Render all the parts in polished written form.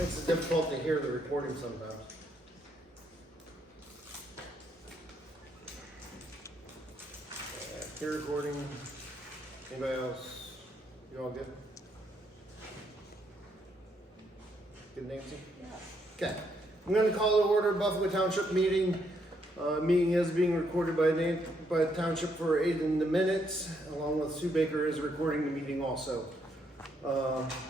It's difficult to hear the recording sometimes. Hear recording. Anybody else? You all good? Good, Nancy? Yeah. Okay. I'm going to call to order Buffalo Township meeting. Meeting is being recorded by the Township for aid in the minutes, along with Sue Baker is recording the meeting also.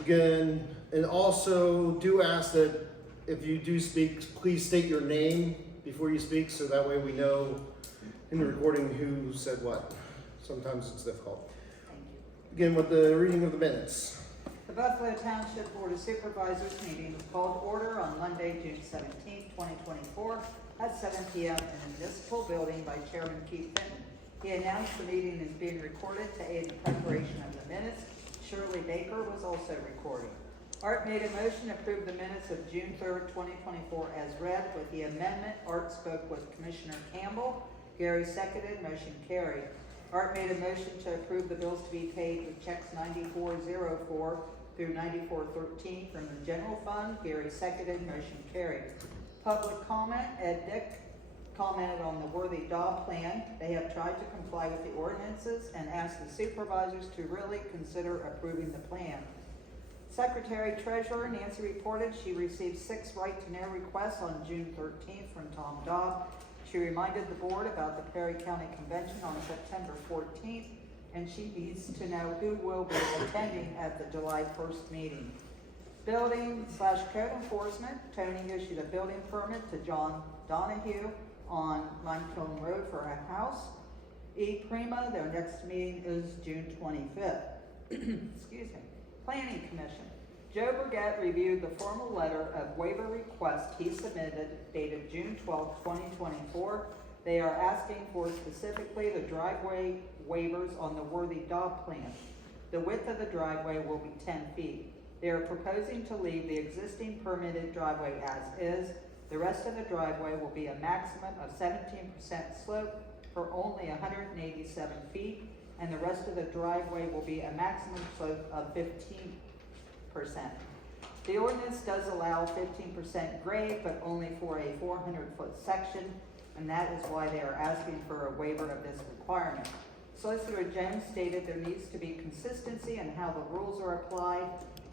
Again, and also do ask that if you do speak, please state your name before you speak, so that way we know in the recording who said what. Sometimes it's difficult. Thank you. Begin with the reading of the minutes. The Buffalo Township Board of Supervisors meeting was called to order on Monday, June 17, 2024 at 7 p.m. in the municipal building by Chairman Keith Fenton. He announced the meeting is being recorded to aid in preparation of the minutes. Shirley Baker was also recording. Art made a motion to approve the minutes of June 3rd, 2024 as read with the amendment. Art spoke with Commissioner Campbell. Gary seconded, motion carried. Art made a motion to approve the bills to be paid with checks 9404 through 9413 from the general fund. Gary seconded, motion carried. Public comment, Ed Dick commented on the Worthy Dog plan. They have tried to comply with the ordinances and asked the supervisors to really consider approving the plan. Secretary Treasurer Nancy reported she received 6 right-to-know requests on June 13th from Tom Dobb. She reminded the board about the Perry County Convention on September 14th, and she needs to know who will be attending at the July 1st meeting. Building/code enforcement, Tony issued a building permit to John Donahue on Limekiln Road for a house. E. Prima, their next meeting is June 25th. Excuse me. Planning Commission. Joe Burgett reviewed the formal letter of waiver request he submitted dated June 12, 2024. They are asking for specifically the driveway waivers on the Worthy Dog plan. The width of the driveway will be 10 feet. They are proposing to leave the existing permitted driveway as is. The rest of the driveway will be a maximum of 17% slope for only 187 feet, and the rest of the driveway will be a maximum slope of 15%. The ordinance does allow 15% grade, but only for a 400-foot section, and that is why they are asking for a waiver of this requirement. Solicitor Jones stated there needs to be consistency in how the rules are applied.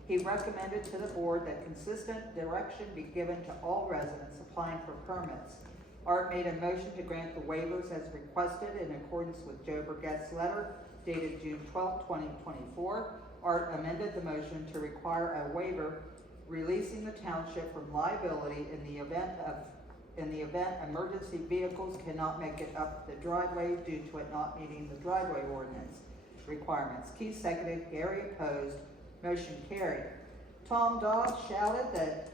He recommended to the board that consistent direction be given to all residents applying for permits. Art made a motion to grant the waivers as requested in accordance with Joe Burgett's letter dated June 12, 2024. Art amended the motion to require a waiver releasing the township from liability in the event emergency vehicles cannot make it up the driveway due to it not meeting the driveway ordinance requirements. Keith seconded, Gary opposed, motion carried. Tom Dodd shouted that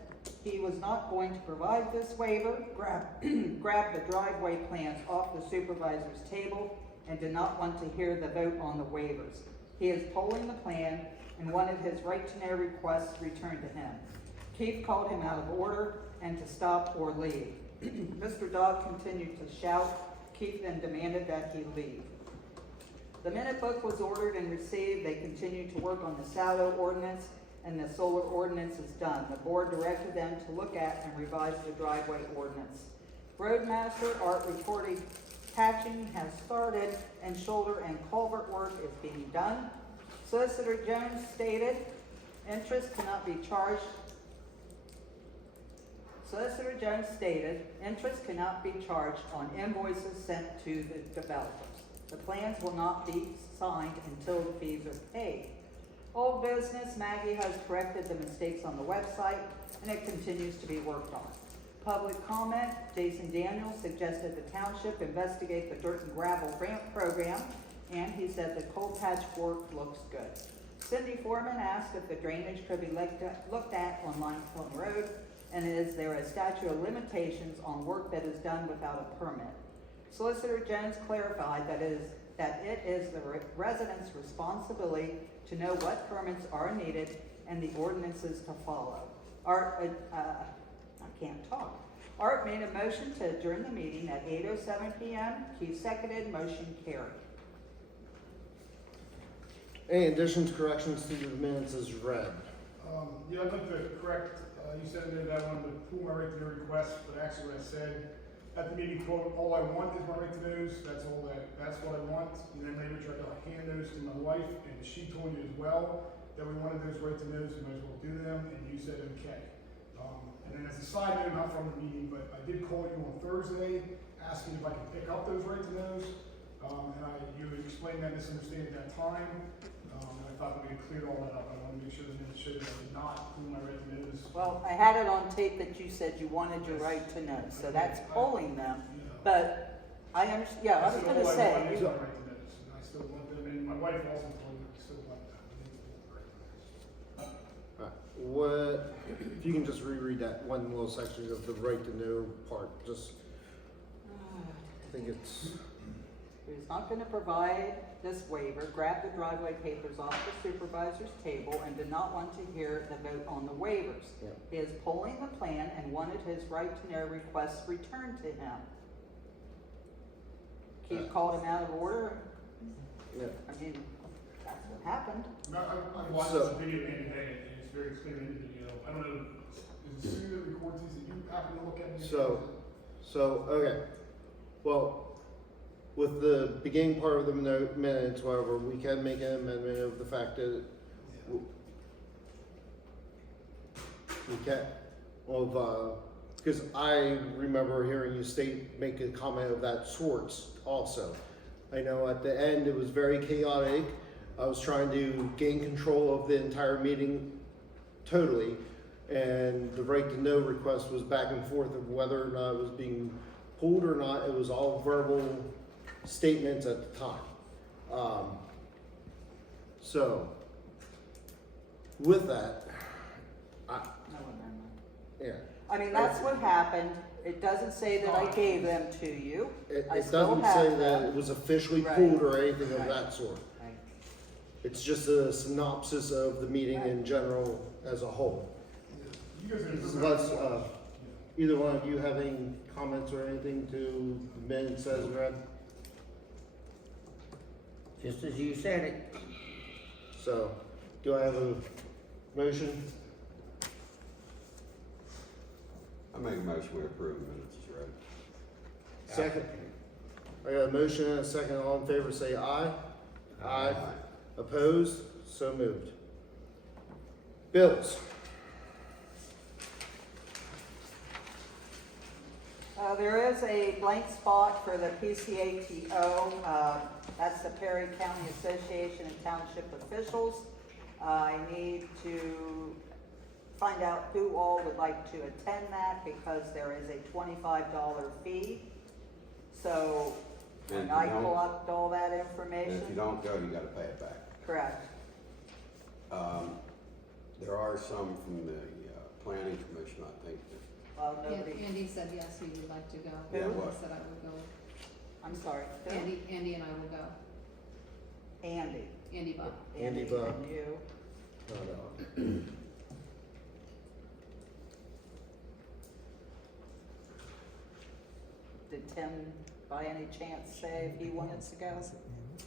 he was not going to provide this waiver, grabbed the driveway plans off the supervisor's table, and did not want to hear the vote on the waivers. He is polling the plan and wanted his right-to-know requests returned to him. Keith called him out of order and to stop or leave. Mr. Dodd continued to shout. Keith then demanded that he leave. The minute book was ordered and received. They continued to work on the Saldo ordinance, and the solar ordinance is done. The board directed them to look at and revise the driveway ordinance. Roadmaster Art reported patching has started and shoulder and culvert work is being done. Solicitor Jones stated interest cannot be charged. Solicitor Jones stated interest cannot be charged on invoices sent to the developers. The plans will not be signed until the fees are paid. Old business, Maggie has corrected the mistakes on the website and it continues to be worked on. Public comment, Jason Daniels suggested the township investigate the dirt and gravel grant program, and he said the coal patch work looks good. Cindy Foreman asked if the drainage could be looked at on Limekiln Road, and is there a statute of limitations on work that is done without a permit? Solicitor Jones clarified that it is the residents' responsibility to know what permits are needed and the ordinances to follow. Art made a motion to adjourn the meeting at 8:07 p.m. Keith seconded, motion carried. Any additions, corrections to the minutes is read. Yeah, I'd like to correct, you said in there that I wanted to pull my right to know request, but actually what I said at the meeting, quote, all I want is my right to knows, that's what I want. And then later tried to hand those to my wife, and she told you as well that we wanted those right to knows, we might as well do them, and you said okay. And then as a side note, not from the meeting, but I did call you on Thursday, asking if I could pick up those right to knows. You explained that misunderstanding at that time, and I thought we had cleared all that up. I wanted to make sure that it showed that I did not pull my right to knows. Well, I had it on tape that you said you wanted your right to know, so that's pulling them. But I understand, yeah, I was gonna All I say, want is my right to knows, and I still want them, and my wife also told me I still want that. We need to pull the right to knows. Alright, what, if you can just reread that one little section of the right to know part, just, I think it's, who's not gonna provide this waiver, grabbed the driveway papers off the supervisor's table and did not want to hear the vote on the waivers. Yeah. He is pulling the plan and wanted his right to know requests returned to him. Keith called him out of order. yeah. I mean, that's what happened. I watched So- this video the other day, and it's very clear in the video. I don't know, is it Sue that records these that you happen to look at? So, okay, well, with the beginning part of the minutes, however, we can make an amendment of the fact that we can't, because I remember hearing you make a comment of that sorts also. I know at the end, it was very chaotic. I was trying to gain control of the entire meeting totally, and the right to know request was back and forth of whether or not it was being pulled or not. It was all verbal statements at the time. So, with that, No amendment. yeah. I mean, that's what happened. It doesn't say that I gave them to you. I It still doesn't have say them. that it was officially Right. pulled or anything of Right. that sort. Right. It's just a synopsis of the meeting in general as a whole. You guys are. Unless, either one of you have any comments or anything to the minutes as read? Just as you said it. So, do I have a motion? I make a motion we approve the minutes as read. Second. I got a motion and a second. All in favor say aye. Aye. Opposed? So moved. Bills. There is a blank spot for the PCATO. That's the Perry County Association of Township Officials. I need to find out who all would like to attend that because there is a $25 fee. So when And I if you don't- collect all that And if you information, don't go, you gotta pay it back. correct. There are some from the planning commission, I think, that Well, nobody, Andy said yes, he would like to go. Yeah, Who? what? He said I would go. I'm sorry, who? Andy and I will go. Andy. Andy Buck. Andy Buck. And you. Oh, no. Did Tim by any chance say if he wanted to go?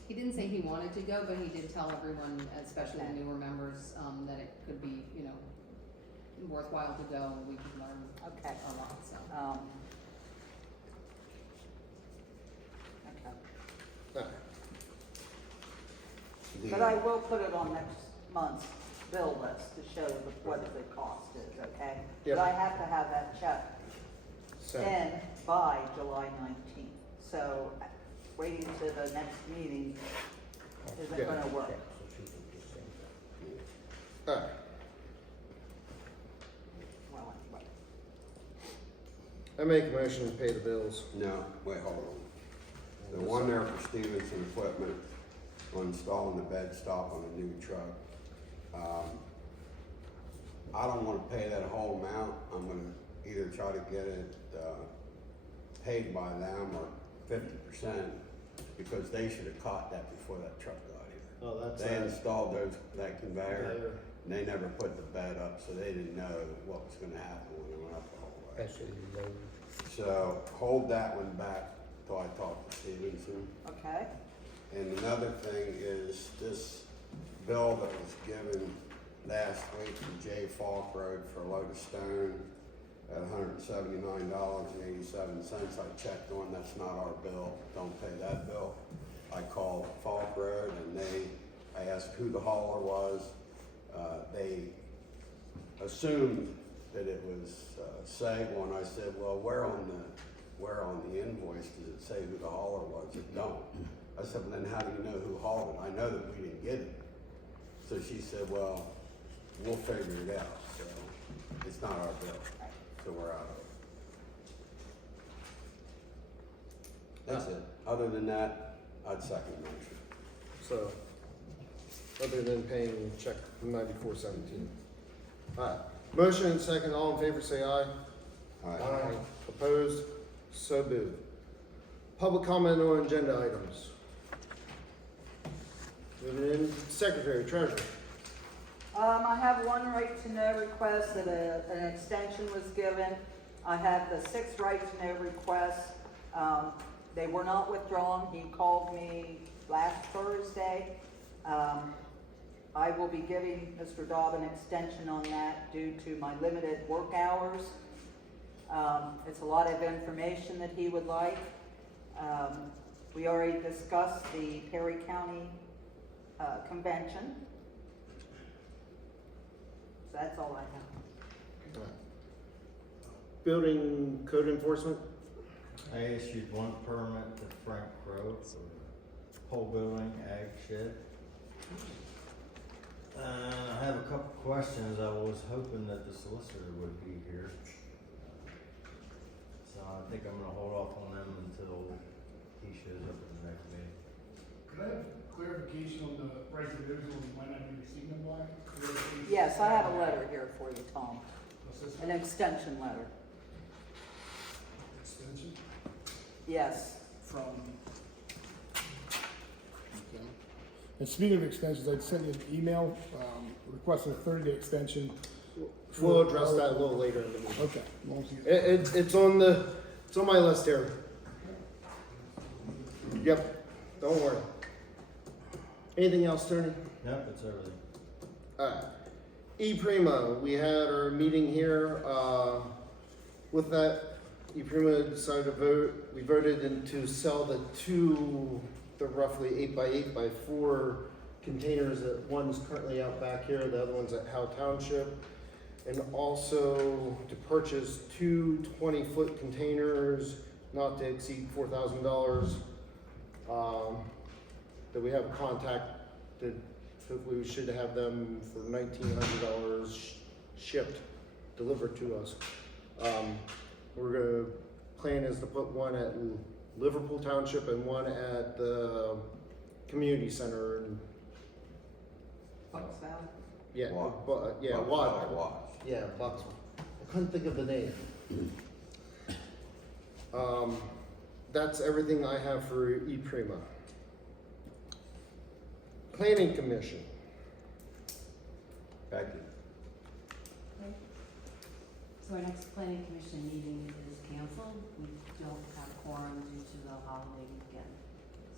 He didn't say he wanted to go, but he did tell everyone, especially Okay. the newer members, that it could be, worthwhile to go and we could learn Okay. a lot, so. Okay. Alright. But I will put it on next month's bill list to show what the cost is, okay? Yep. But I have to have that check So, in by July 19th. So waiting to the next meeting isn't Yeah. gonna work. alright. Well, anyway. I make a motion to pay the bills. no, wait, hold on. The one there for Stevenson Equipment on installing the bed stop on a new truck. I don't wanna pay that whole amount. I'm gonna either try to get it, paid by them or 50%, because they should have caught that before that truck got here. Oh, that's They installed that conveyor, and they never put the bed up, so they didn't know what was gonna happen when it went up the whole way. Especially low. So hold that one back till I talk to Stevenson. Okay, And another thing is this bill that was given last week from J Falk Road for a load of stone at $179.87. I checked on, that's not our bill, don't pay that bill. I called Falk Road and I asked who the hauler was. They assumed that it was Sagal, and I said, well, where on the invoice does it say who the hauler was? It don't. I said, well, then how do you know who hauled it? I know that we didn't get it. So she said, well, we'll figure it out. So it's not our bill, so we're out of it. That's it. Other than that, I'd second the motion. So, other than paying check 9417. Alright, motion and second, all in favor say aye. Aye. Opposed? So moved. Public comment on agenda items. Moving in, secretary, treasurer. I have one right to know request that an extension was given. I have the 6 right to know requests. They were not withdrawn. He called me last Thursday. I will be giving Mr. Dobb an extension on that due to my limited work hours. It's a lot of information that he would like. We already discussed the Perry County convention. So that's all I have. Alright. Building code enforcement. I issued one permit to Frank Crowe for whole building ag shed. I have a couple questions. I was hoping that the solicitor would be here. So I think I'm gonna hold off on them until he shows up at the next meeting. Could I have clarification on the right to those on when I be receiving them by? Yes, I have a letter here for you, Tom. What's this? An extension letter. Extension Yes. from. Okay. And speaking of extensions, I'd send you an email, requesting a 30-day extension. We'll address that a little later in the meeting. Okay. As long as you get- It's on my list here. Yep, don't worry. Anything else, Tony? Yep, it's everything. Alright. E-Prima, we had our meeting here, with that, E-Prima decided to vote, we voted to sell the roughly 8x8x4 containers, that one's currently out back here, the other one's at Township. And also to purchase 2 20-foot containers, not to exceed $4,000, that we have contacted. Hopefully we should have them for $1,900 shipped, delivered to us. Plan is to put one at Liverpool Township and one at the community center in, Bucksville. yeah, Watts. Water. Watts. Yeah, Bucksville. I couldn't think of the name. That's everything I have for E-Prima. Planning Commission. Becky. So our next planning commission meeting is canceled. We don't have quorum due to the holiday weekend,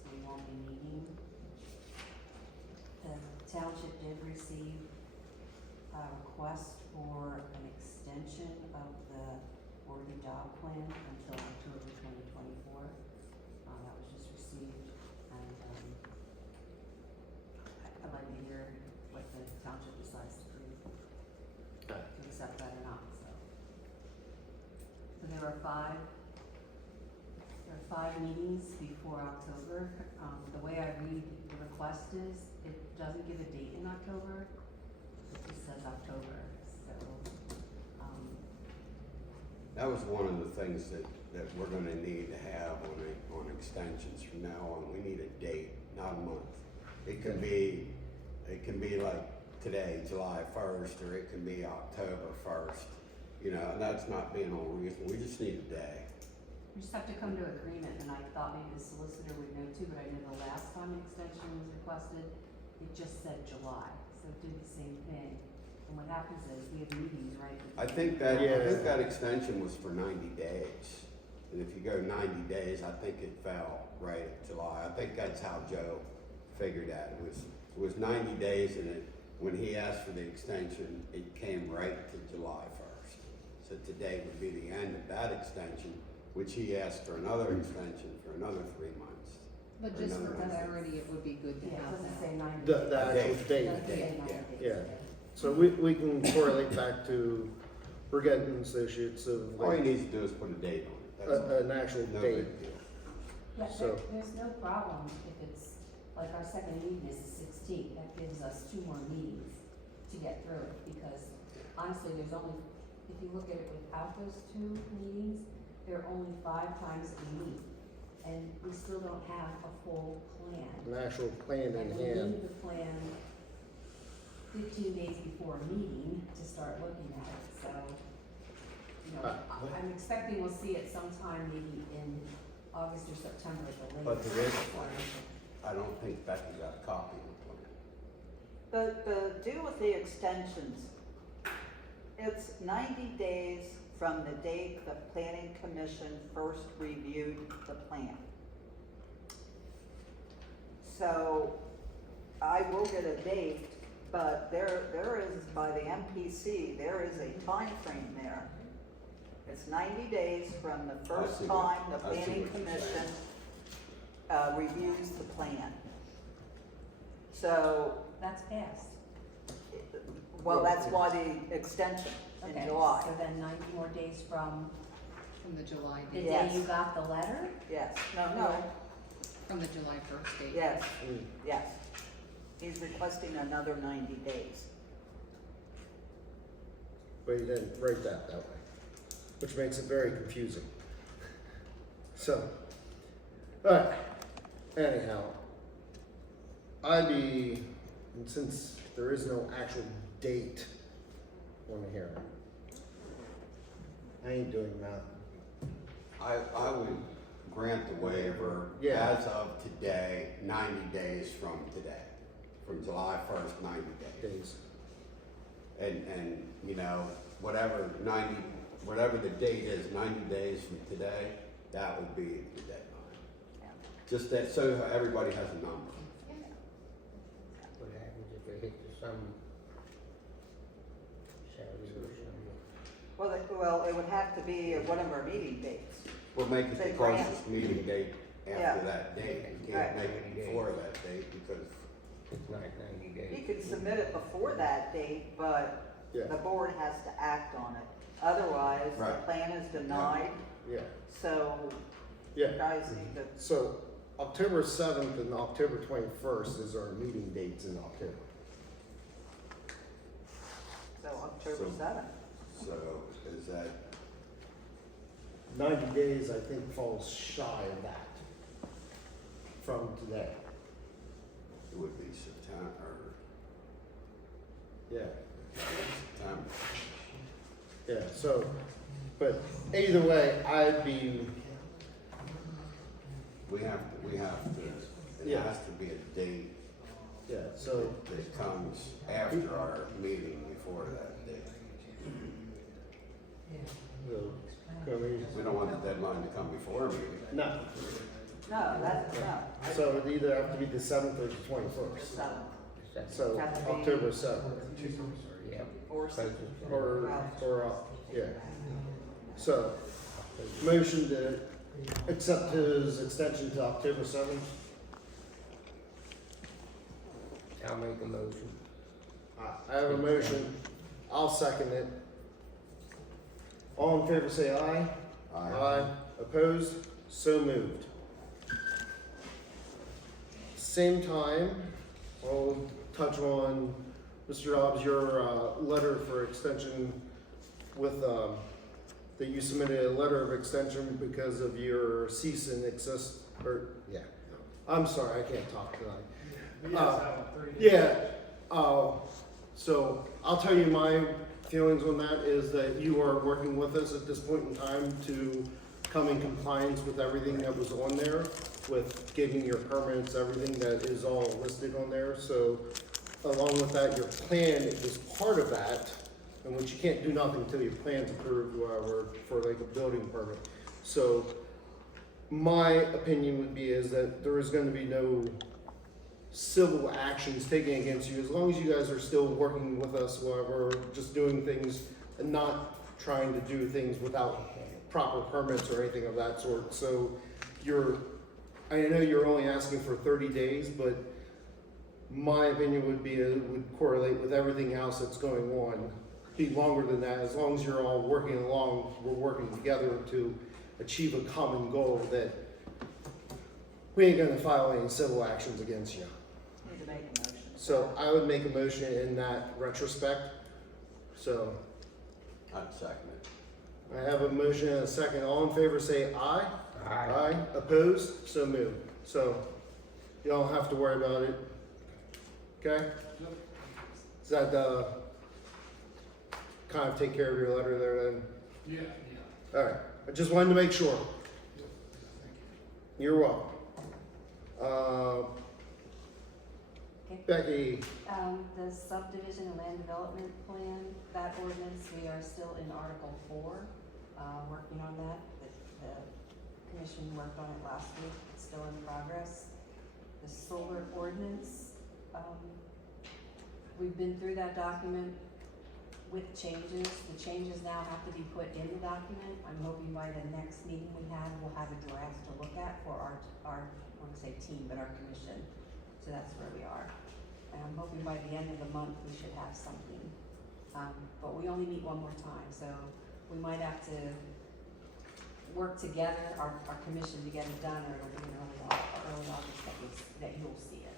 so we won't be meeting. The township did receive a request for an extension of the worthy dog plan until October 2024. That was just received, and I'd like to hear what the township decides to do, to accept that or not, so. So there are 5 meetings before October. The way I read the request is, it doesn't give a date in October, it just says October, so, That was one of the things that we're gonna need to have on extensions from now on. We need a date, not a month. It can be like today, July 1st, or it can be October 1st. You know, and that's not being unreasonable. We just need a day. we just have to come to agreement, and I thought maybe the solicitor would know too, but I know the last time an extension was requested, it just said July, so it did the same thing. And what happens is, we have meetings, right? I think that extension was for 90 days. And if you go 90 days, I think it fell right at July. I think that's how Joe figured that. It was 90 days, and when he asked for the extension, it came right to July first. So today would be the end of that extension, which he asked for another extension for another 3 months. But just for clarity, it would be good to Yeah, it have doesn't that. say 90. The actual date. Doesn't say 90 yeah. days. Yeah. So we can correlate back to Brigette and Associates of All he like needs to do is put a date on it, that's all. an actual No date. big deal. But So- there's no problem if it's, like our second meeting is the 16th, that gives us 2 more meetings to get through it, because honestly, there's only, if you look at it without those 2 meetings, there are only 5 times a week, and we still don't have a full plan. An actual plan in And we hand. need the plan 15 days before a meeting to start looking at it, so, you know, I'm expecting we'll see it sometime maybe in August or September at the But latest. there is a plan. I don't think Becky got a copy of the plan. The deal with the extensions, it's 90 days from the date the planning commission first reviewed the plan. So I will get a date, but there is, by the MPC, there is a time frame there. It's 90 days from the first see time what- the I see planning what you're commission reviews the plan. So, That's passed. well, that's why the extension in Okay, July. so then 90 more days from From the July the date, day Yes. you got the letter? Yes, no, from the July 1st date. yes, Mm. yes. He's requesting another 90 days. But he didn't write that way, which makes it very confusing. So, but anyhow, and since there is no actual date on here, I ain't doing that. I would grant the waiver Yeah. as of today, 90 days from today, from July 1st, 90 days. Days. And, you know, whatever the date is, 90 days from today, that would be the deadline. Just that, so everybody has a number. What happens if they hit the some Saturday or something? Well, it would have to be at one of our meeting dates. We'll make it the Say grant. closest meeting date Yeah. after that date. You can't Right. make it before that date because It's not 90 days. He could submit it before that date, but Yeah. the board has to act on it. Otherwise, the Right. plan is denied, Yeah, so you yeah. guys need to, So October 7th and October 21st is our meeting dates in October. so October So- 7th. so is that 90 days, I think, falls shy of that from today. it would be September. Yeah. September. Yeah, so, but either way, I'd be, We have to, it Yeah. has to be a date yeah, so, that comes after our meeting before that date. I mean, We don't want the deadline to come before a meeting. no, No, that's, no, so it'd either have to be the 7th or the 21st. 7th. So Have to be- October 7th, Yep. Or Closest. yeah. So, motion to accept his extension to October 7th. I'll make a motion. I have a motion, I'll second it. All in favor say aye. Aye. Opposed? So moved. Same time, I'll touch on, Mr. Dobbs, your letter for extension with, that you submitted a letter of extension because of your cease and desist, or, yeah. I'm sorry, I can't talk tonight. But yes, that one, 30 days. Yeah, so I'll tell you my feelings on that is that you are working with us at this point in time to come in compliance with everything that was on there, with getting your permits, everything that is all listed on there. So along with that, your plan is part of that, in which you can't do nothing until your plan's approved, or for like a building permit. So my opinion would be is that there is gonna be no civil actions taken against you, as long as you guys are still working with us, whatever, just doing things and not trying to do things without proper permits or anything of that sort. So I know you're only asking for 30 days, but my opinion would be it would correlate with everything else that's going on. Be longer than that, as long as you're all working along, we're working together to achieve a common goal that we ain't gonna file any civil actions against you. Need to make a motion. So I would make a motion in that retrospect. So I'd second it. I have a motion and a second. All in favor say aye. Aye. Opposed? So moved. So you don't have to worry about it. Okay? Does that kind of take care of your letter there then? Yeah. All right. I just wanted to make sure. Thank You're welcome. Okay. Becky, The subdivision and land development plan, that ordinance, we are still in Article 4, working on that. The commission worked on it last week, it's still in progress. The solar ordinance, we've been through that document with changes. The changes now have to be put in the document. I'm hoping by the next meeting we have, we'll have a draft to look at for our I won't say team, but our commission. So that's where we are. And I'm hoping by the end of the month, we should have something. But we only meet one more time, so we might have to work together, our commission to get it done, or it'll be in early August that you'll see it.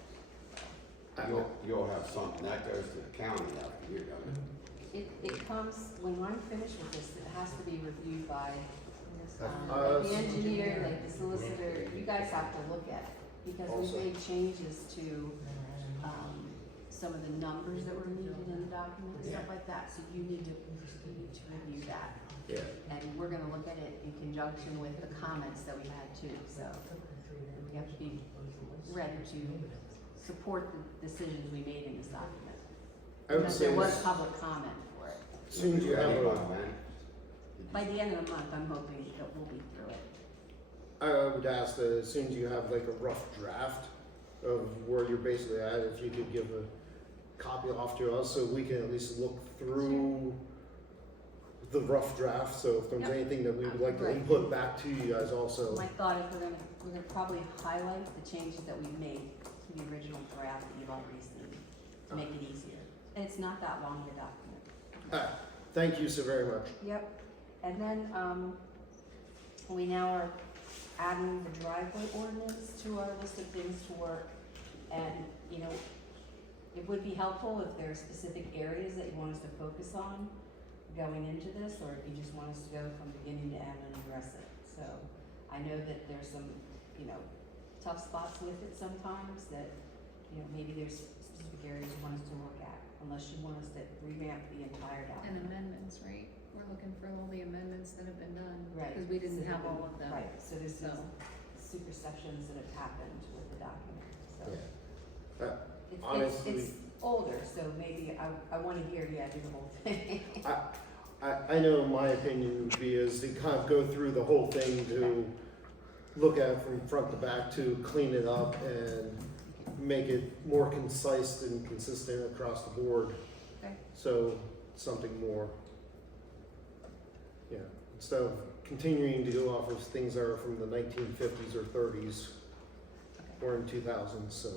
So. You'll have something, that goes to the county after you're done. It comes, when I'm finished with this, it has to be reviewed by, Us. the engineer, like the solicitor, you guys have to look at it. Because Also. we made changes to, some of the numbers that were needed in the document, stuff like that, so you need to review that. yeah. And we're gonna look at it in conjunction with the comments that we had too, so we have to be ready to support the decisions we made in this document. I would Because say there was as public comment for it. soon as you have Ready a, by then? By the end of the month, I'm hoping that we'll be through it. I would ask that as soon as you have like a rough draft of where you're basically at, if you could give a copy off to us so we can at least look through the rough draft. So if there's Yep. anything that we would like to Right. input back to you guys also. My thought is we're gonna probably highlight the changes that we've made to the original draft that you've already seen to make it easier. And it's not that long of a document. Alright, thank you so very much. Yep, and then, we now are adding the driveway ordinance to our list of things to work. And, you know, it would be helpful if there are specific areas that you want us to focus on going into this, or if you just want us to go from beginning to end and address it. So, I know that there's some, you know, tough spots with it sometimes that, you know, maybe there's specific areas you want us to look at, unless you want us to revamp the entire And document. amendments, right? We're looking for all the amendments that have been done. Right. Because we didn't So have the- all of them. Right, so this is So, supersessions that have happened with the document, so. Yeah. It's, honestly- it's older, so maybe I wanna hear, yeah, do the whole thing. I know my opinion would be is to kind of go through the whole thing to look at it from front to back to clean it up and make it more concise and consistent across the board. Okay. So something more, yeah, instead of continuing to go off of things that are from the 1950s or 30s or in 2000s, so.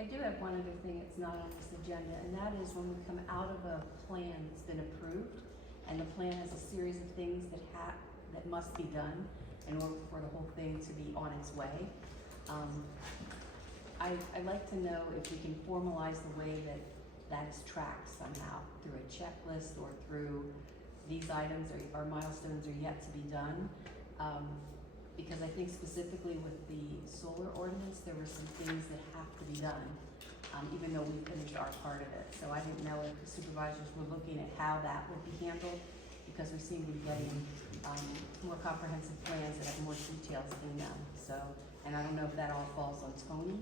I do have one other thing that's not on this agenda, and that is when we come out of a plan that's been approved, and the plan has a series of things that must be done in order for the whole thing to be on its way. I'd like to know if we can formalize the way that is tracked somehow, through a checklist or through these items or milestones are yet to be done. Because I think specifically with the solar ordinance, there were some things that have to be done, even though we finished our part of it. So I didn't know if the supervisors were looking at how that would be handled, because we seem to be getting more comprehensive plans that have more details in them. So, and I don't know if that all falls on Tony.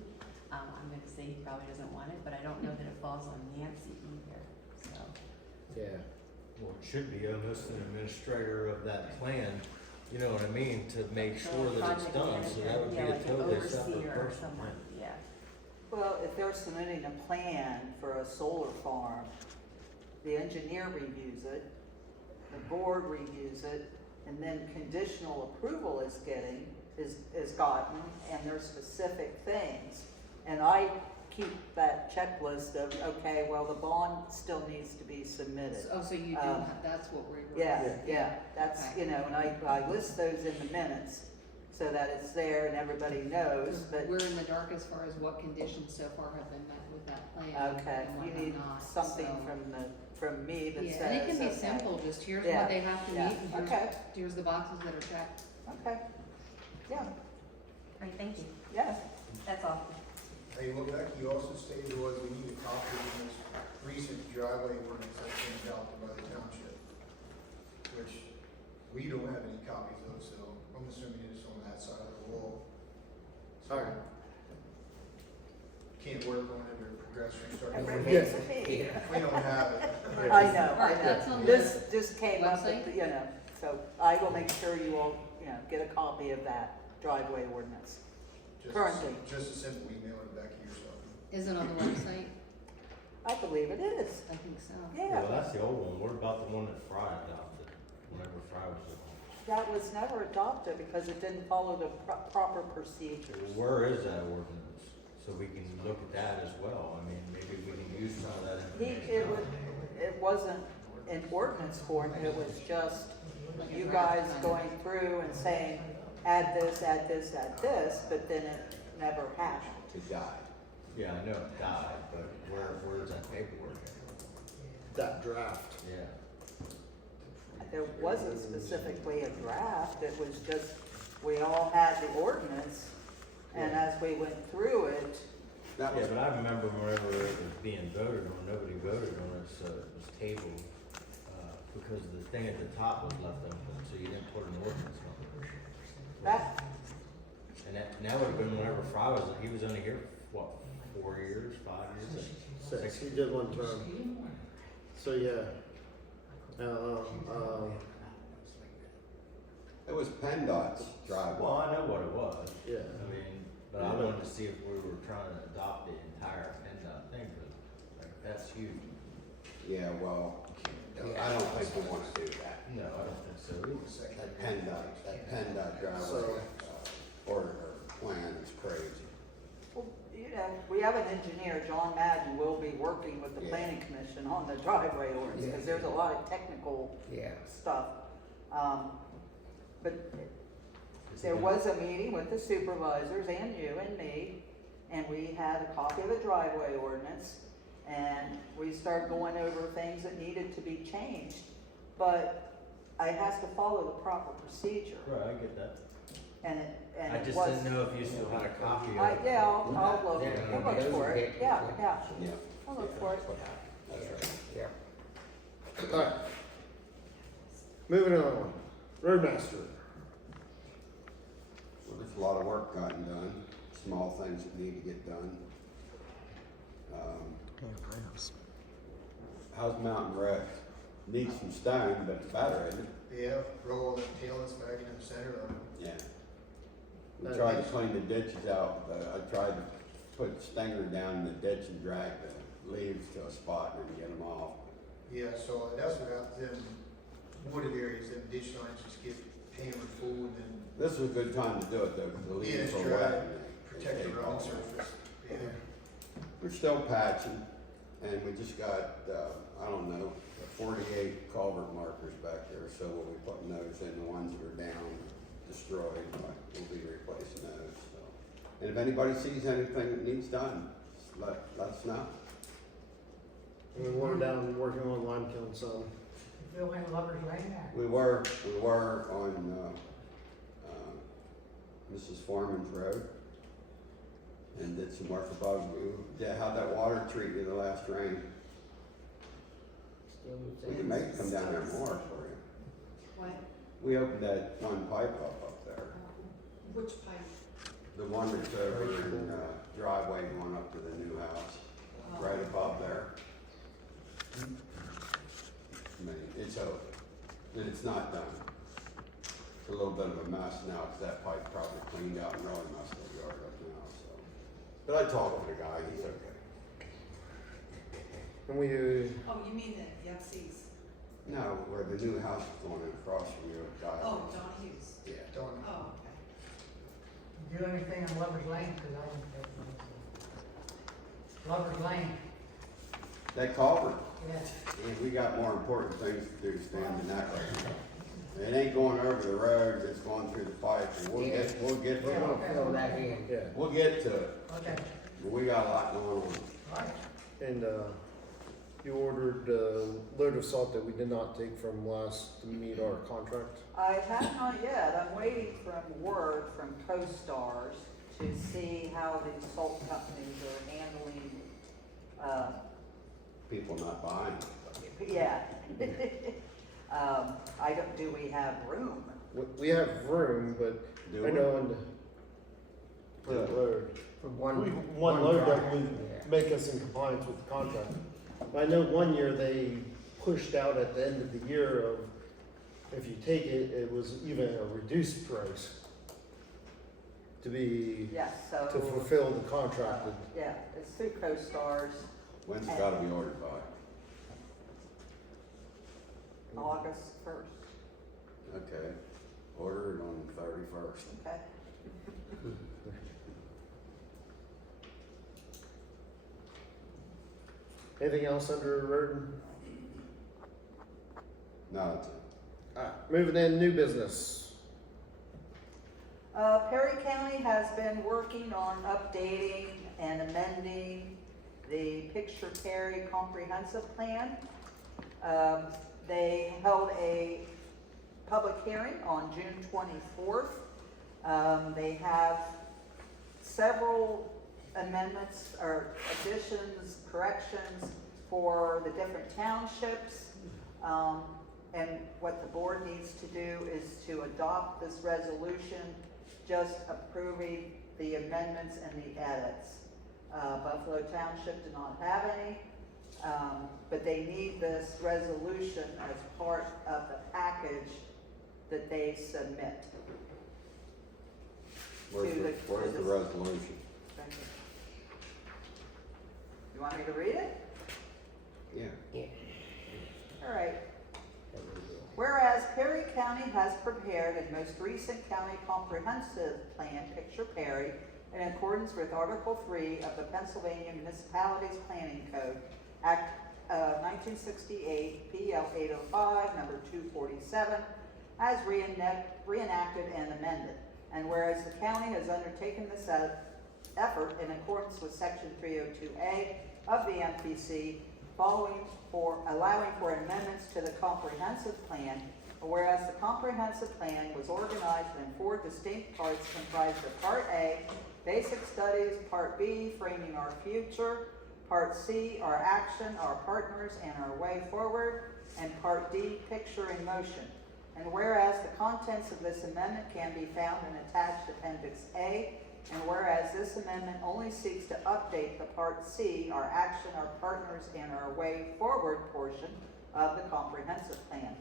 I'm gonna say he probably doesn't want it, but I don't know that it falls on Nancy either, so. Yeah. Well, it should be almost an administrator of that plan, you know what I mean, to make sure that it's Project done, so manager, that would be yeah, a like an totally separate overseer or person. someone, yeah. Well, if they're submitting a plan for a solar farm, the engineer reviews it, the board reviews it, and then conditional approval is gotten, and there's specific things. And I keep that checklist of, okay, well, the bond still needs to be submitted. Oh, so you do, that's what we're. Yeah, that's, Okay. you know, and I list those in the minutes so that it's there and everybody knows, but, We're in the dark as far as what conditions so far have been met with that plan. okay, and what you have need not, something so- from me that says. Yeah, and it can be okay. simple, just here's Yeah, what they have to yeah, meet, and okay. here's the boxes that are checked. Okay, yeah, Alright, thank you. yeah, That's all. Hey, well, Becky, you also stated was we need a copy of the most recent driveway ordinance that's been adopted by the township, which we don't have any copies of, so I'm assuming it's on that side of the wall. So, Alright. can't work on it or progress or start. I over. read it to me. We don't have it. I know, I Alright, that's know. on This just came up, website? with, you know, so I will make sure you all, you know, get a copy of that driveway ordinance. Just- Currently. Just a simple email to Becky or something. Is it on the website? I believe it is, I think so. Yeah, yeah. well, that's the old one. What about the one that Fry adopted, whenever Fry was living? That was never adopted because it didn't follow the proper procedures. Where is that ordinance? So we can look at that as well. I mean, maybe we can use some of that information. It wasn't an ordinance form, it was just you guys going through and saying, add this, add this, add this, but then it never happened. It died. Yeah, I know it died, but where's that paperwork? that draft. Yeah. There wasn't specifically a draft, it was just, we all had the ordinance, and as we went through it, That Yeah, was, but I remember whenever it was being voted on, nobody voted on it, so it was tabled, because the thing at the top was left open, so you didn't put an ordinance on it. that, And that would have been whenever Fry was, he was only here, what, 4 years, 5 years? Six, he did one term. So, yeah. it was PennDOT's driveway. Well, I know what it was. Yeah. I mean, but I wanted to see if we were trying to adopt the entire PennDOT thing, because like, that's huge. Yeah, well, I don't think we wanna do that. No, I don't think so either. That PennDOT driveway, So- or plan is crazy. well, you know, we have an engineer, John Madden, will be working with the Yeah. planning commission on the driveway ordinance, because there's a lot of technical Yeah. stuff. But Is there it- was a meeting with the supervisors and you and me, and we had a copy of the driveway ordinance, and we started going over things that needed to be changed, but it has to follow the proper procedure, Right, I get that. and I it just was. didn't know if you still had a copy of it. Yeah, I'll look, Yeah, I'll look those for are it, good. yeah, Yeah. I'll look for it. That's right. Yeah. Alright. Moving on. Roadmaster. Well, there's a lot of work gotten done, small things that need to get done. How's Mountain Red? Needs some stone, but it's better, isn't it? Yeah, roll all the tailings back in the center of it. Yeah. We tried to clean the ditches out, but I tried to put stinger down in the ditch and drag the leaves to a spot and then get them off. Yeah, so that's what got them wooded areas, them ditch lines just get hammered full and then This was a good time to do it though, because the Yeah, leaves it's were dry. wet. and they protect the take ground off. surface. Yeah. We're still patching, and we just got, I don't know, 48 culvert markers back there, so we'll be putting those in, the ones that are down, destroyed, we'll be replacing those, so. And if anybody sees anything that needs done, just let us know. And we're down working on lime kiln some. Phil and Lover's Lane there. We were on, Mrs. Foreman's Road, and did some work above, how'd that water treat you the last rain? Still would say. We can make it come down there more for you. What? We opened that one pipe up there. Which pipe? The one that's over in driveway going up to the new house, right above there. I mean, it's over, and it's not done. It's a little bit of a mess now, because that pipe probably cleaned out and really messed the yard up now, so. But I talked to the guy, he's okay. And we, Oh, you mean the Yuxies? No, where the new house is going in across from your guy. Oh, John Hughes. Yeah. Done. Oh, okay. Do anything on Lover's Lane, cause I didn't take one. Lover's Lane, That culvert, yeah. yeah, we got more important things to do Stan than that right now. It ain't going over the road, it's going through the pipe, and we'll get to We're it. gonna fill that in. yeah, We'll get to it, Okay, but we got a lot going on. alright. and, you ordered a load of salt that we did not take from last to meet our contract. I have not yet. I'm waiting for word from CoStars to see how the salt companies are handling, People not buying. yeah. I don't, do we have room? We have room, but Do I we? know for that load. For one. One load that drive, would yeah. make us in compliance with the contract. I know one year they pushed out at the end of the year of, if you take it, it was even a reduced price to be, Yes, so. to fulfill the contracted. Yeah, it's through CoStars, When's it gotta be ordered by? August first, Okay, order it on the 31st. okay? Anything else under road? No, it's, Moving in, new business. Perry County has been working on updating and amending the Picture Perry Comprehensive Plan. They held a public hearing on June 24th. They have several amendments or additions, corrections for the different townships. And what the board needs to do is to adopt this resolution, just approving the amendments and the edits. Buffalo Township did not have any, but they need this resolution as part of the package that they submit. where's To the, the- where's to the this- resolution? Thank you. You want me to read it? Yeah. All right. Whereas Perry County has prepared a most recent county comprehensive plan, Picture Perry, in accordance with Article 3 of the Pennsylvania Municipalities Planning Code, Act 1968, PL 805, number 247, as reenacted and amended. And whereas the county has undertaken this effort in accordance with Section 302A of the MPC, allowing for amendments to the comprehensive plan, whereas the comprehensive plan was organized in 4 distinct parts comprised of Part A, basic studies, Part B, framing our future, Part C, our action, our partners, and our way forward, and Part D, picture in motion. And whereas the contents of this amendment can be found in attached Appendix A, and whereas this amendment only seeks to update the Part C, our action, our partners, and our way forward portion of the comprehensive plan.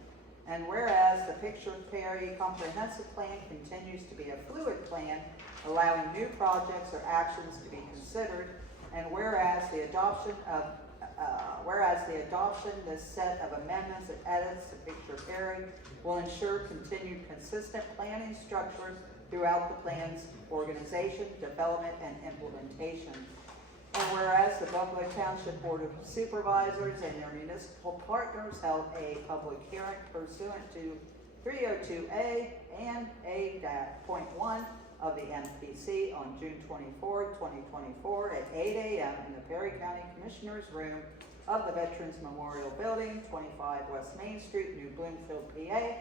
And whereas the Picture Perry Comprehensive Plan continues to be a fluid plan, allowing new projects or actions to be considered, and whereas the adoption, this set of amendments and edits to Picture Perry will ensure continued consistent planning structures throughout the plan's organization, development, and implementation. And whereas the Buffalo Township Board of Supervisors and their municipal partners held a public hearing pursuant to 302A and A.1 of the MPC on June 24, 2024 at 8 a.m. in the Perry County Commissioners Room of the Veterans Memorial Building, 25 West Main Street, New Bloomfield, PA.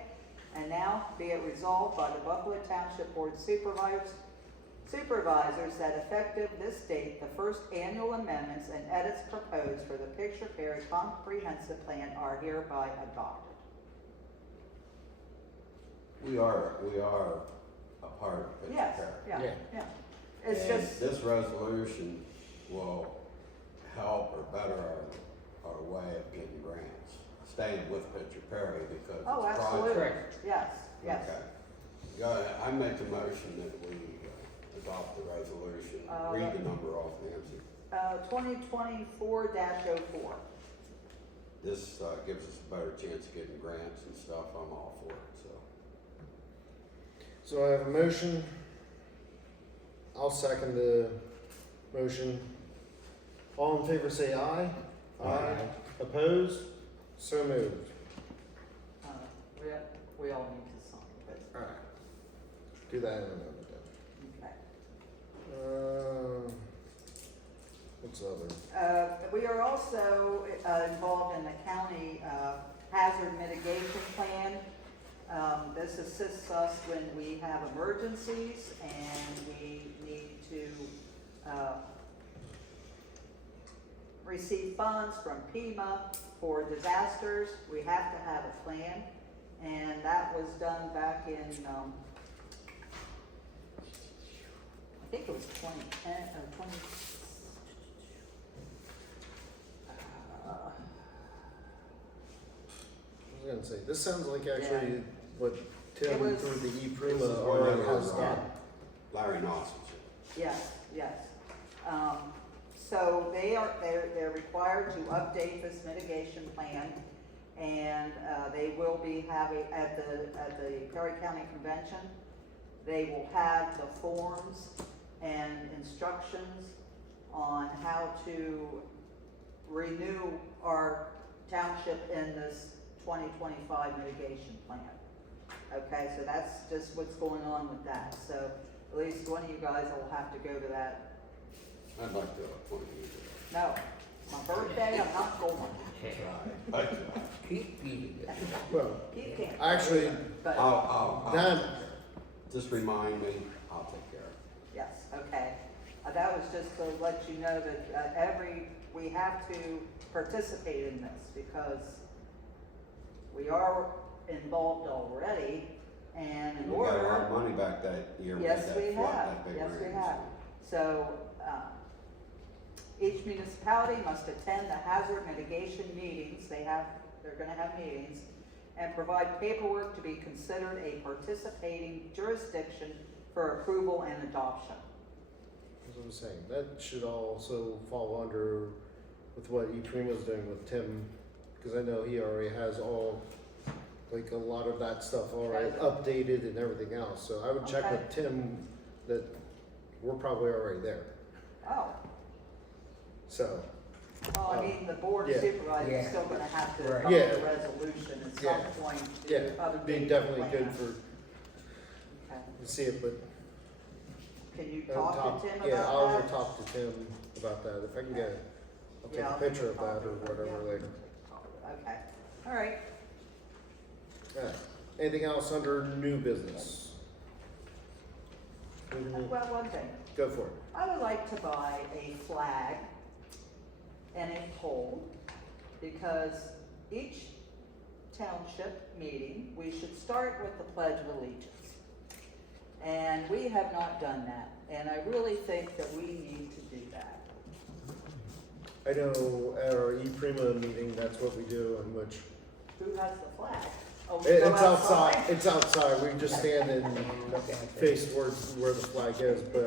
And now be it resolved by the Buffalo Township Board of Supervisors that effective this date, the first annual amendments and edits proposed for the Picture Perry Comprehensive Plan are hereby adopted. We are a part of Picture Yes, Perry. yeah. It's And just, this resolution will help or better our way of getting grants, staying with Picture Perry because oh, it's absolutely, project. yes, yes. Okay. Yeah, I make a motion that we adopt the resolution. Read the number off, Nancy. 2024-04. This, gives us a better chance of getting grants and stuff. I'm all for it, so. So I have a motion. I'll second the motion. All in favor say aye. Aye. Opposed? So moved. We all need to sign, but, Alright. Do that in a moment okay. then. What's the other? We are also involved in the county hazard mitigation plan. This assists us when we have emergencies and we need to receive funds from FEMA for disasters. We have to have a plan, and that was done back in, I think it was 2010 or 20. I was gonna say, this sounds like actually what Tim It was- through the This is E-Prima one already of has our, done. Larry Nawson. Yes, yes. So they're required to update this mitigation plan, and they will be having, at the Perry County Convention, they will have the forms and instructions on how to renew our township in this 2025 mitigation plan. Okay, so that's just what's going on with that. So at least one of you guys will have to go to that. I'd like to appoint you to No, my birthday, I'm not going. that. Keep beating it. Well, You can't. actually, But, I'll that, just remind me, I'll take care of it. yes, okay. That was just to let you know that we have to participate in this because we are involved already, and in We got order. our money back that year. Yes, that we flood, have, that big yes, we rain, have. So, each municipality must attend the hazard mitigation meetings, they're gonna have meetings, and provide paperwork to be considered a participating jurisdiction for approval and adoption. as I was saying, that should also fall under with what E-Prima's doing with Tim, because I know he already has all, like a lot of that stuff already Okay. updated and everything else. So I would check Okay. with Tim that we're probably already there. Oh, So, well, I mean, the board Yeah. of supervisors Yeah. is still gonna have to Right. come with a Yeah. resolution at some Yeah. point to yeah, it'd update be the definitely plan. good for, Okay. to see it, but Can you I'll talk to Tim about that? yeah, I'll talk to Tim about that. If I can get, I'll take Yeah, a I'll picture of give you a that or copy. whatever Yeah. later. Okay, all right. Anything else under new business? Well, one thing. Go for it. I would like to buy a flag and a pole, because each township meeting, we should start with the Pledge of Allegiance. And we have not done that, and I really think that we need to do that. I know at our E-Prima meeting, that's what we do, in which, Who has the flag? Oh, we it's go outside, it's outside, we just stand and Look at it. face towards where the flag is, but,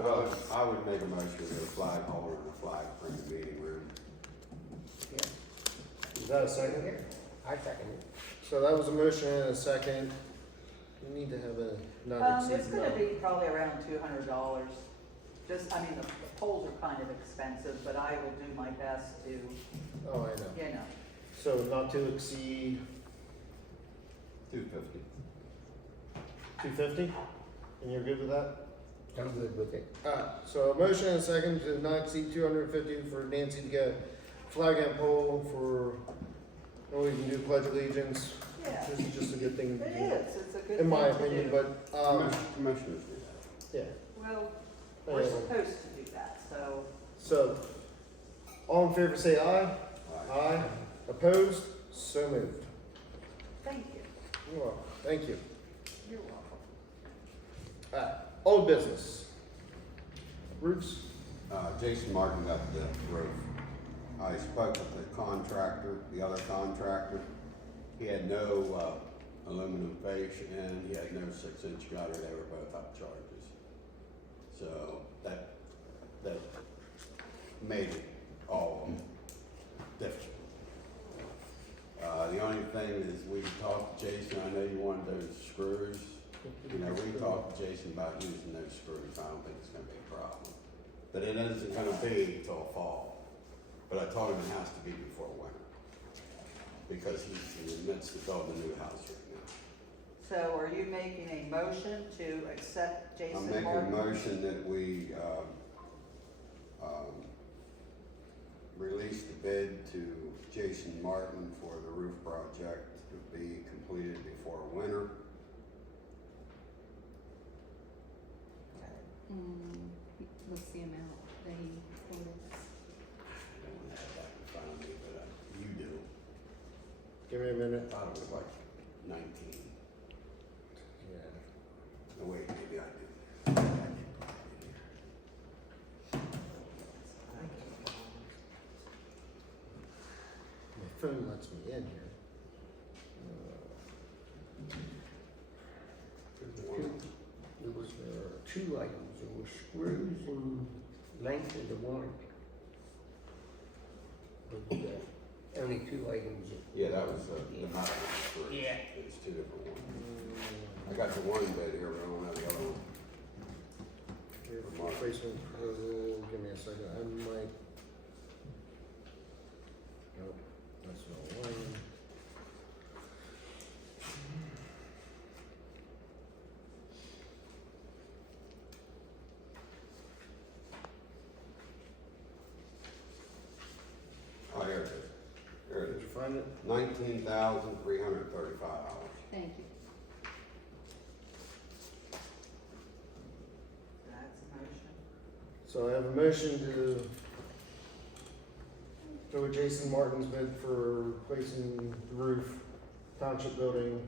I would make a motion to a flag holder and a flag for the meeting room. is that a second? I second it. So that was a motion and a second. We need to have a not It's exceed gonna amount. be probably around $200. Just, I mean, the poles are kind of expensive, but I will do my best to, Oh, I know. you know. So not to exceed $250. $250? And you're good with that? I'm good with it. Alright, so a motion and a second to not exceed $250 for Nancy to get flag and pole for, and we can do pledge allegiance. Yeah. This is just a good thing to It do. is, it's a good thing In my to opinion, do. but, Commissioners do yeah. Well, we're Yeah. supposed to do that, so, So, all in favor say aye. that. Aye. Opposed? So moved. thank you. You're welcome. Thank you. You're welcome. Old business. Roots? Jason Martin got the roof. I spoke with the contractor, the other contractor. He had no, aluminum face and he had no 6-inch gutter. They were both up charges. So that made it all difficult. The only thing is we talked to Jason, I know you wanted those screws. You know, we talked to Jason about using those screws. I don't think it's gonna be a problem. But it isn't gonna be till fall. But I told him it has to be before winter. Because he's in the midst of building a new house right now. So are you making a motion to accept I'm Jason making a Martin? motion that we, release the bid to Jason Martin for the roof project to be completed before winter. What's the amount that he quoted? I don't have that in front of me, but you do. Give me a I minute. thought it was like 19. Yeah. Oh wait, maybe I do. My phone lets me in here. There was two items, there were screws and length of the warranty. But, only two items. Yeah, that was the metal screw. Yeah. It was two different ones. I got the one bid here, but I don't have the other one. Here, replacement proposal, give me a second, I might. Nope, that's not one. Oh, here it is. Here it Did is. you find it? $19,335. Thank you. That's a motion. So I have a motion to go with Jason Martin's bid for replacing the roof, Township building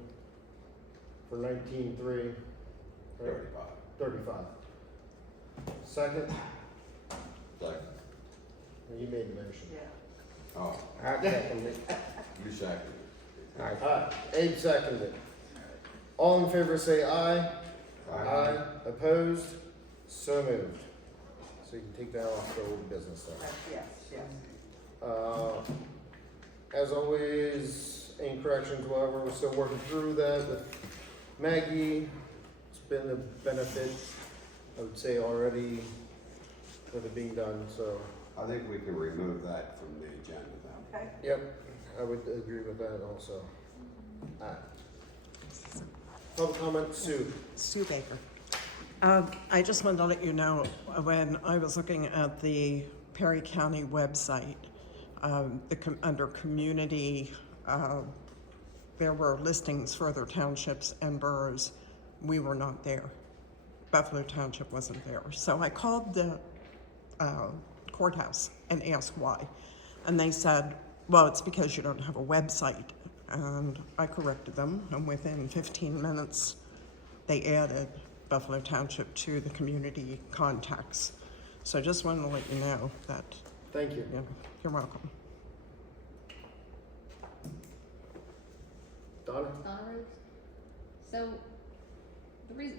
for 19,335. 35. Second, Second. you made the motion. Yeah. Oh, I second it. you seconded it. Aye. Aye, Abe seconded it. All in favor say aye. Aye. Opposed? So moved. So you can take that off the old business stuff. Yes, yes. As always, any corrections, whatever, we're still working through that with Maggie. It's been a benefit, I would say, already with it being done, so, I think we can remove that from the agenda now. Okay. yep, I would agree with that also. Public comment, Sue. Sue Baker. I just wanted to let you know, when I was looking at the Perry County website, under community, there were listings for other townships and boroughs. We were not there. Buffalo Township wasn't there. So I called the courthouse and asked why. And they said, well, it's because you don't have a website. And I corrected them, and within 15 minutes, they added Buffalo Township to the community contacts. So I just wanted to let you know that, Thank you. you know, you're welcome. Donna? Donna Rose? So,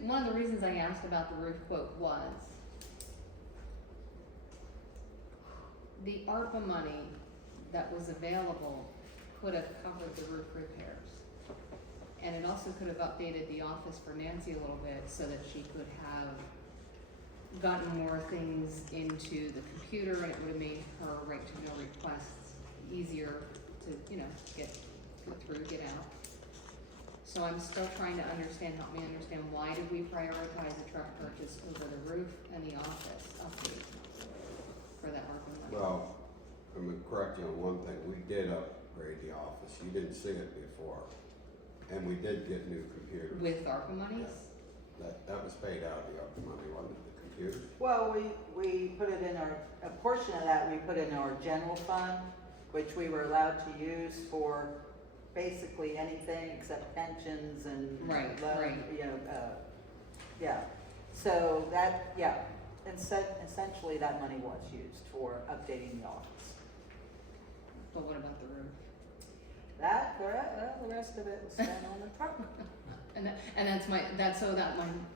one of the reasons I asked about the roof quote was the ARPA money that was available could have covered the roof repairs. And it also could have updated the office for Nancy a little bit so that she could have gotten more things into the computer, and it would have made her right to know requests easier to, get through, get out. So I'm still trying to help me understand, why did we prioritize a truck purchase over the roof and the office update for that ARPA money? Well, I'm gonna correct you on one thing. We did upgrade the office. You didn't see it before. And we did get new computers. With ARPA monies? That was paid out of the ARPA money, wasn't it, the computers? Well, we put it in a portion of that we put in our general fund, which we were allowed to use for basically anything except pensions and Right. yeah. So that, essentially that money was used for updating the office. But what about the roof? The rest of it was spent on the truck. And that my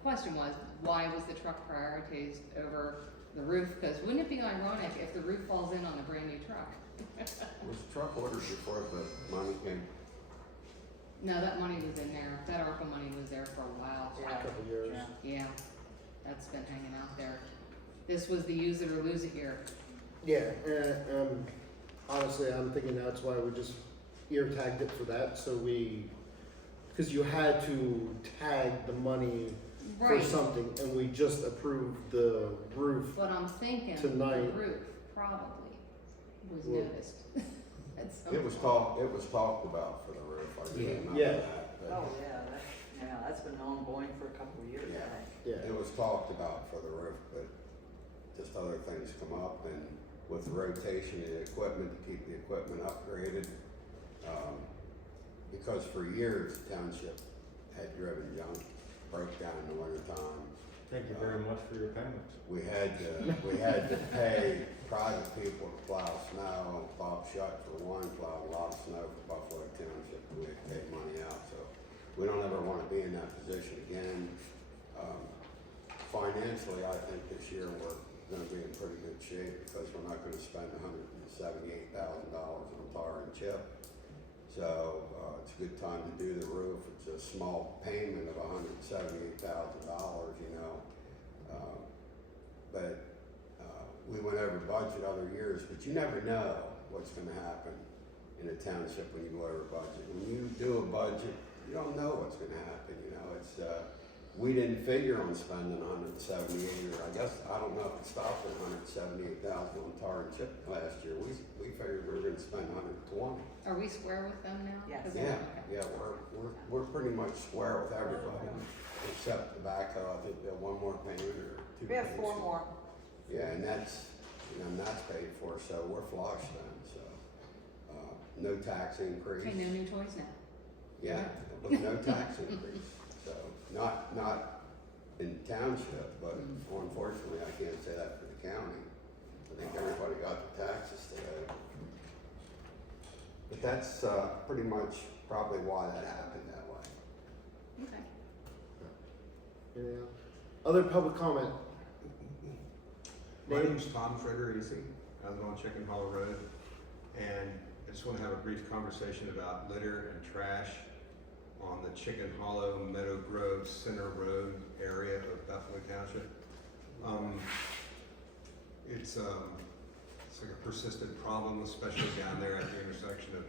question was, why was the truck prioritized over the roof? Because wouldn't it be ironic if the roof falls in on a brand new truck? Was the truck ordered before the money came? No, that money was in there, that ARPA money was there for a while. Yeah. Couple years. Yeah. Yeah, that's been hanging out there. This was the use it or lose it year. Yeah, and honestly, I'm thinking that's why we just ear tagged it for that, so because you had to tag the money for Right. something, and we just approved the roof. But I'm thinking the Tonight. roof probably was Well- noticed at some It was talked about for the roof, I do remember Yeah. that. but- Oh, yeah, that's been ongoing for a couple of years, Yeah. I think. Yeah, It was talked about for the roof, but just other things come up, and with the rotation of the equipment, to keep the equipment upgraded. Because for years, the township had driven junk, broke down in the wintertime. Thank you very much for your payments. We had to pay private people to plow snow. Bob Shutt, for one, plowed a lot of snow for Buffalo Township, and we had to take money out, so we don't ever wanna be in that position again. Financially, I think this year we're gonna be in pretty good shape, because we're not gonna spend $178,000 on tar and chip. So, it's a good time to do the roof. It's a small payment of $178,000, you know. But we went over budget other years, but you never know what's gonna happen in a township when you go over budget. When you do a budget, you don't know what's gonna happen, you know. It's, we didn't figure on spending 178, or I guess, I don't know if it stopped at 178,000 on tar and chip last year. We figured we were gonna spend 120. Are we square with them now? Yes. 'Cause Yeah, okay. yeah, we're pretty much square with everybody, except tobacco. I think they have one more payment or two. We have payments. 4 more. Yeah, and that's paid for, so we're flush then, so, no tax increase. Okay, no new toys now. Yeah, but no tax increase, so, not in township, but unfortunately, I can't say that for the county. I think everybody got the taxes today. But that's, pretty much probably why that happened that way. Okay. yeah. Other public comment? My name's Tom Frederici. I live on Chicken Hollow Road, and I just want to have a brief conversation about litter and trash on the Chicken Hollow, Meadow Grove, Center Road area of Buffalo Township. It's like a persistent problem, especially down there at the intersection of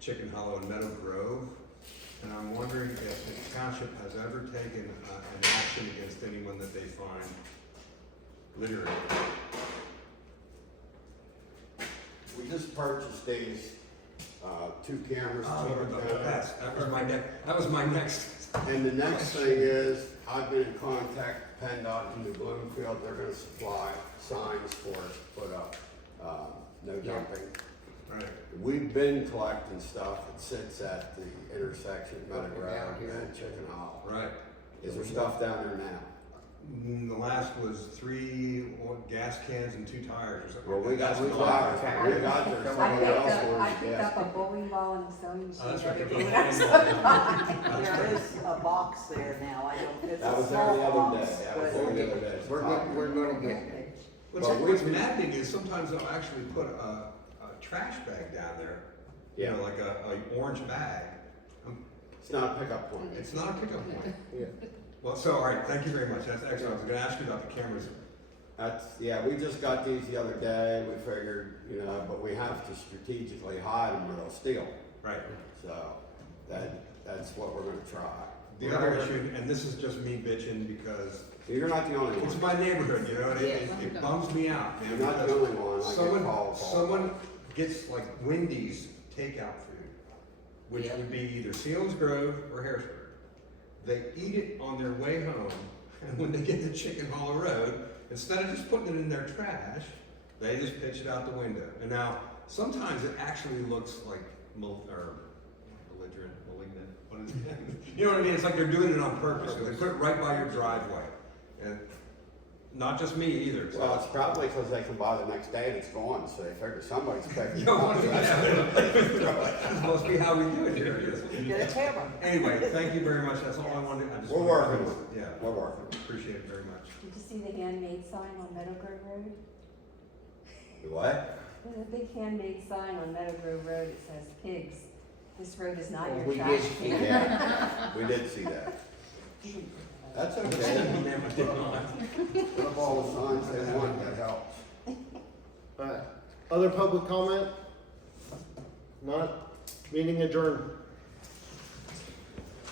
Chicken Hollow and Meadow Grove. And I'm wondering if the township has ever taken an action against anyone that they find littering. We just purchased these, 2 cameras. That was my next. And the next thing is, I've been in contact with PennDOT in New Bloomfield. They're gonna supply signs for us, put up, no dumping. Right. We've been collecting stuff that sits at the intersection of Meadow Grove and Chicken Hollow. Right. Is there stuff down there now? The last was 3 gas cans and 2 tires or something. Well, we got there, I somebody else picked ordered gas. up a bowling ball and a sewing machine. Oh, that's right. everything. There is a box there now, it's That a was there small the other box, day. That was but- there the other day. We're gonna get there. What's maddening is sometimes they'll actually put a trash bag down there. You know, like a orange bag. It's not a pickup point. It's not a pickup point. Yeah. Well, so, all right, thank you very much. That's excellent. I was gonna ask you about the cameras. Yeah, we just got these the other day. We figured, you know, but we have to strategically hide them or they'll steal. Right. So that's what we're gonna try. The other issue, and this is just me bitching because You're not the only it's one. my neighborhood, you know, and it bums me out, man. You're not the because only one. I get calls all the Someone time. gets like Wendy's takeout food, which would be either Sealands Grove or Harrisburg. They eat it on their way home, and when they get to Chicken Hollow Road, instead of just putting it in their trash, they just pitch it out the window. And now, sometimes it actually looks like belligerent, malignant, what is it? You know what I mean? It's like they're doing it on purpose, so they put it right by your driveway. And Not just me either, so. Well, it's probably because they can buy the next day and it's gone, so they figure somebody's picking it Yeah, up. This must be how we do it here, I guess. Get a camera. Anyway, thank you very much, that's all I wanted, I just. We're wanted to- working with it. Yeah, We're working. appreciate it very much. Did you see the handmade sign on Meadow Grove Road? The what? There's a big handmade sign on Meadow Grove Road. It says, "Pigs, this road is not Well, your we trash did- can." Yeah, we did see that. That's okay. Put up all the signs they want, that helps. Alright, other public comment? Not, meeting adjourned.